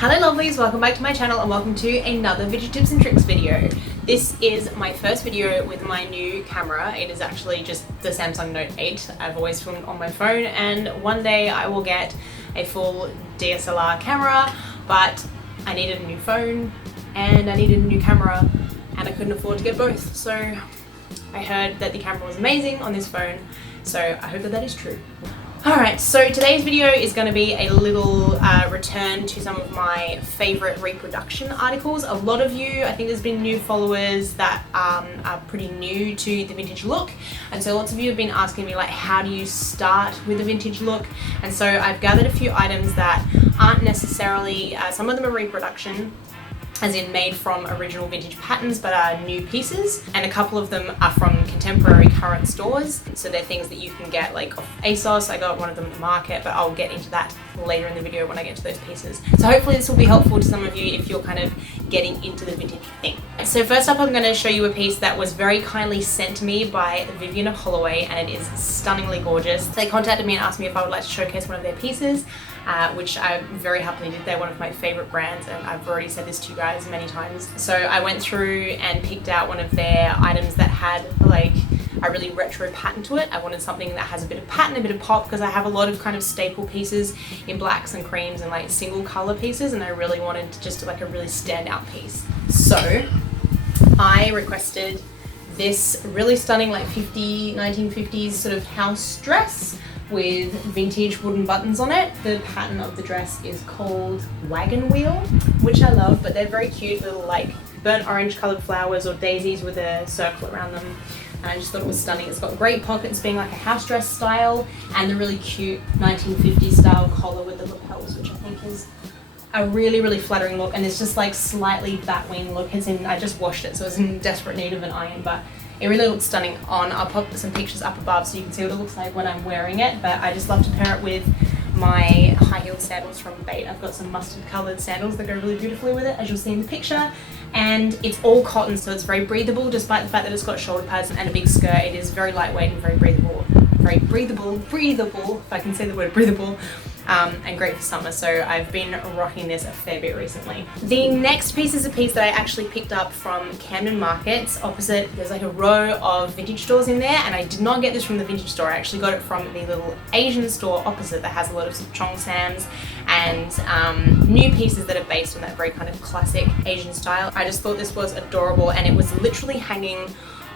Hello lovelies, welcome back to my channel and welcome to another vintage tips and tricks video. This is my first video with my new camera. It is actually just the Samsung Note 8. I've always filmed on my phone and one day I will get a full DSLR camera, but I needed a new phone and I needed a new camera and I couldn't afford to get both. So I heard that the camera was amazing on this phone, so I hope that that is true. Alright, so today's video is going to be a little return to some of my favourite reproduction articles. A lot of you, I think there's been new followers that are pretty new to the vintage look, and so lots of you have been asking me like, how do you start with a vintage look? And so I've gathered a few items that aren't necessarily, some of them are reproduction, as in made from original vintage patterns but are new pieces, and a couple of them are from contemporary current stores, so they're things that you can get like off ASOS. I got one of them at the market, but I'll get into that later in the video when I get to those pieces. So hopefully this will be helpful to some of you if you're kind of getting into the vintage thing. So first up, I'm going to show you a piece that was very kindly sent to me by Vivian of Holloway, and it is stunningly gorgeous. They contacted me and asked me if I would like to showcase one of their pieces, which I very happily did. They're one of my favorite brands and I've already said this to you guys many times. So I went through and picked out one of their items that had like a really retro pattern to it. I wanted something that has a bit of pattern, a bit of pop, because I have a lot of kind of staple pieces in blacks and creams and like single color pieces, and I really wanted just like a really standout piece. So I requested this really stunning like 1950s sort of house dress with vintage wooden buttons on it. The pattern of the dress is called Wagon Wheel, which I love, but they're very cute little like burnt orange colored flowers or daisies with a circle around them. And I just thought it was stunning. It's got great pockets being like a house dress style, and the really cute 1950s style collar with the lapels, which I think is a really flattering look. And it's just like slightly batwing look. It's in, I just washed it, so it's in desperate need of an iron, but it really looks stunning on. I'll pop some pictures up above so you can see what it looks like when I'm wearing it, but I just love to pair it with my high-heeled sandals from Bait. I've got some mustard coloured sandals that go really beautifully with it, as you'll see in the picture, and it's all cotton, so it's very breathable despite the fact that it's got shoulder pads and a big skirt. It is very lightweight and very breathable, if I can say the word breathable, and great for summer. So I've been rocking this a fair bit recently. The next piece is a piece that I actually picked up from Camden Markets. Opposite, there's like a row of vintage stores in there, and I did not get this from the vintage store. I actually got it from the little Asian store opposite that has a lot of Chong Sams and new pieces that are based on that very kind of classic Asian style. I just thought this was adorable, and it was literally hanging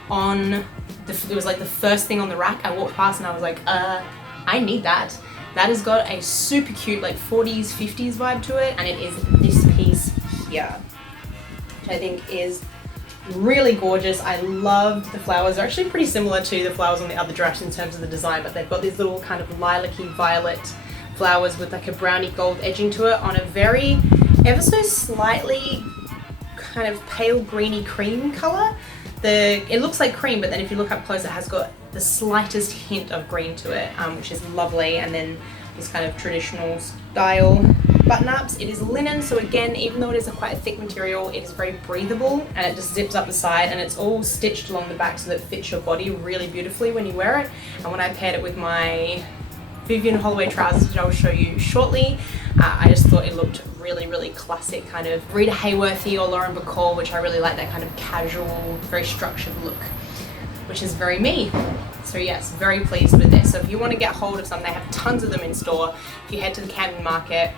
on it was like the first thing on the rack. I walked past and I was like, I need that. That has got a super cute like 40s, 50s vibe to it, and it is this piece here, which I think is really gorgeous. I loved the flowers. They're actually pretty similar to the flowers on the other dress in terms of the design, but they've got these little kind of lilac-y violet flowers with like a browny gold edging to it on a very ever so slightly kind of pale greeny cream color. It looks like cream, but then if you look up close, it has got the slightest hint of green to it, which is lovely. And then this kind of traditional style button-ups. It is linen, so again, even though it is a quite a thick material, it is very breathable, and it just zips up the side, and it's all stitched along the back so that it fits your body really beautifully when you wear it. And when I paired it with my Vivian Holloway trousers, which I will show you shortly, I just thought it looked really classic, kind of Rita Hayworthy or Lauren Bacall, which I really like, that kind of casual, very structured look, which is very me. So yes, very pleased with this. So if you want to get hold of some, they have tons of them in store. If you head to the Camden Market,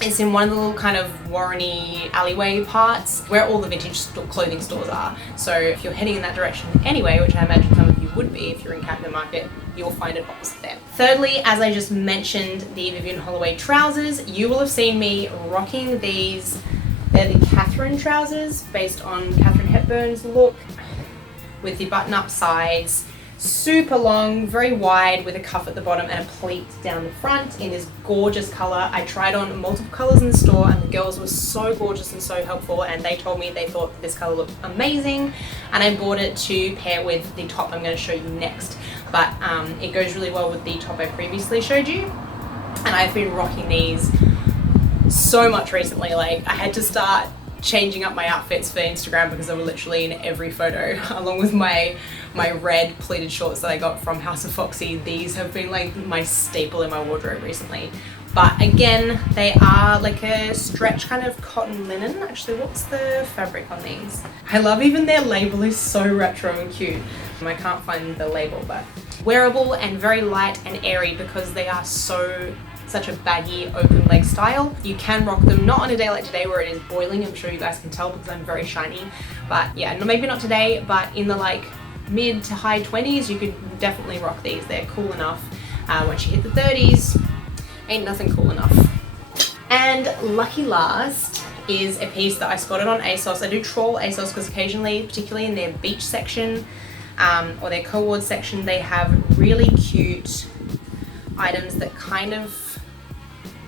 it's in one of the little kind of Warren-y alleyway parts where all the vintage clothing stores are. So if you're heading in that direction anyway, which I imagine some of you would be if you're in Camden Market, you'll find it opposite there. Thirdly, as I just mentioned, the Vivian Holloway trousers. You will have seen me rocking these. They're the Catherine trousers, based on Catherine Hepburn's look, with the button-up sides. Super long, very wide, with a cuff at the bottom and a pleat down the front in this gorgeous color. I tried on multiple colors in the store, and the girls were so gorgeous and so helpful, and they told me they thought this color looked amazing, and I bought it to pair with the top I'm going to show you next. But it goes really well with the top I previously showed you, and I've been rocking these so much recently. Like, I had to start changing up my outfits for Instagram because they were literally in every photo, along with my red pleated shorts that I got from House of Foxy. These have been like my staple in my wardrobe recently. But again, they are like a stretch kind of cotton linen. Actually, what's the fabric on these? I love even their label is so retro and cute. I can't find the label, but wearable and very light and airy because they are such a baggy open leg style. You can rock them, not on a day like today where it is boiling. I'm sure you guys can tell because I'm very shiny. But yeah, maybe not today, but in the like mid to high 20s, you could definitely rock these. They're cool enough. Once you hit the 30s, ain't nothing cool enough. And lucky last is a piece that I spotted on ASOS. I do troll ASOS because occasionally, particularly in their beach section or their co-ord section, they have really cute items that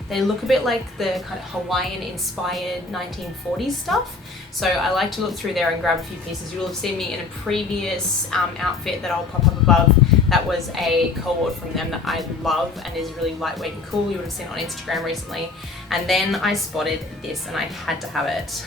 they look a bit like the kind of Hawaiian inspired 1940s stuff. So I like to look through there and grab a few pieces. You'll have seen me in a previous outfit that I'll pop up above. That was a co-ord from them that I love and is really lightweight and cool. You would have seen it on Instagram recently. And then I spotted this and I had to have it.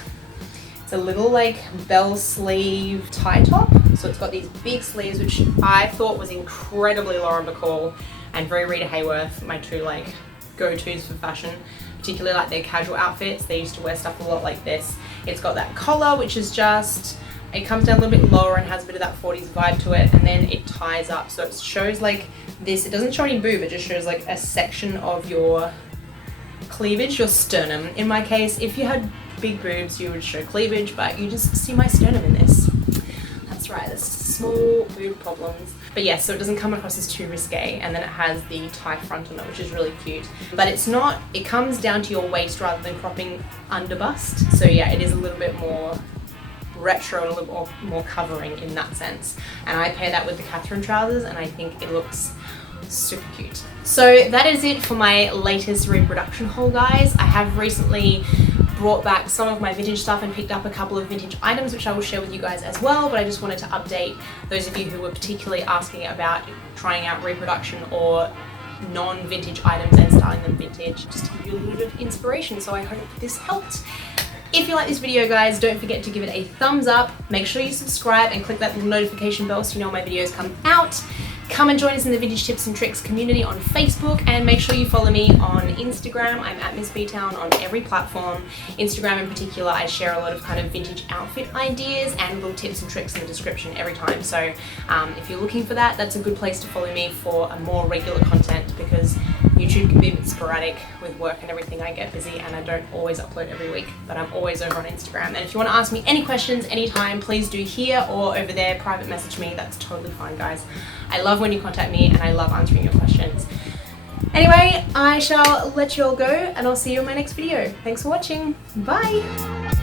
It's a little like bell sleeve tie top. So it's got these big sleeves, which I thought was incredibly Lauren Bacall and very Rita Hayworth, my two like go-tos for fashion, particularly like their casual outfits. They used to wear stuff a lot like this. It's got that collar, which is just, it comes down a little bit lower and has a bit of that 40s vibe to it, and then it ties up. So it shows like this, it doesn't show any boob, it just shows like a section of your cleavage, your sternum. In my case, if you had big boobs, you would show cleavage, but you just see my sternum in this. That's right, there's small boob problems. But yes, so it doesn't come across as too risque, and then it has the tie front on it, which is really cute. But it's not, it comes down to your waist rather than cropping under bust. So yeah, it is a little bit more retro and a little more covering in that sense. And I pair that with the Catherine trousers and I think it looks super cute. So that is it for my latest reproduction haul, guys. I have recently brought back some of my vintage stuff and picked up a couple of vintage items which I will share with you guys as well, but I just wanted to update those of you who were particularly asking about trying out reproduction or non-vintage items and styling them vintage, just to give you a little bit of inspiration. So I hope this helped. If you like this video, guys, don't forget to give it a thumbs up. Make sure you subscribe and click that little notification bell so you know when my videos come out. Come and join us in the Vintage Tips and Tricks community on Facebook, and make sure you follow me on Instagram. I'm at Miss B-Town on every platform. Instagram in particular, I share a lot of kind of vintage outfit ideas and little tips and tricks in the description every time. So if you're looking for that, that's a good place to follow me for a more regular content, because YouTube can be a bit sporadic with work and everything. I get busy and I don't always upload every week, but I'm always over on Instagram. And if you want to ask me any questions anytime, please do here or over there, private message me. That's totally fine, guys. I love when you contact me and I love answering your questions. Anyway, I shall let you all go and I'll see you in my next video. Thanks for watching. Bye.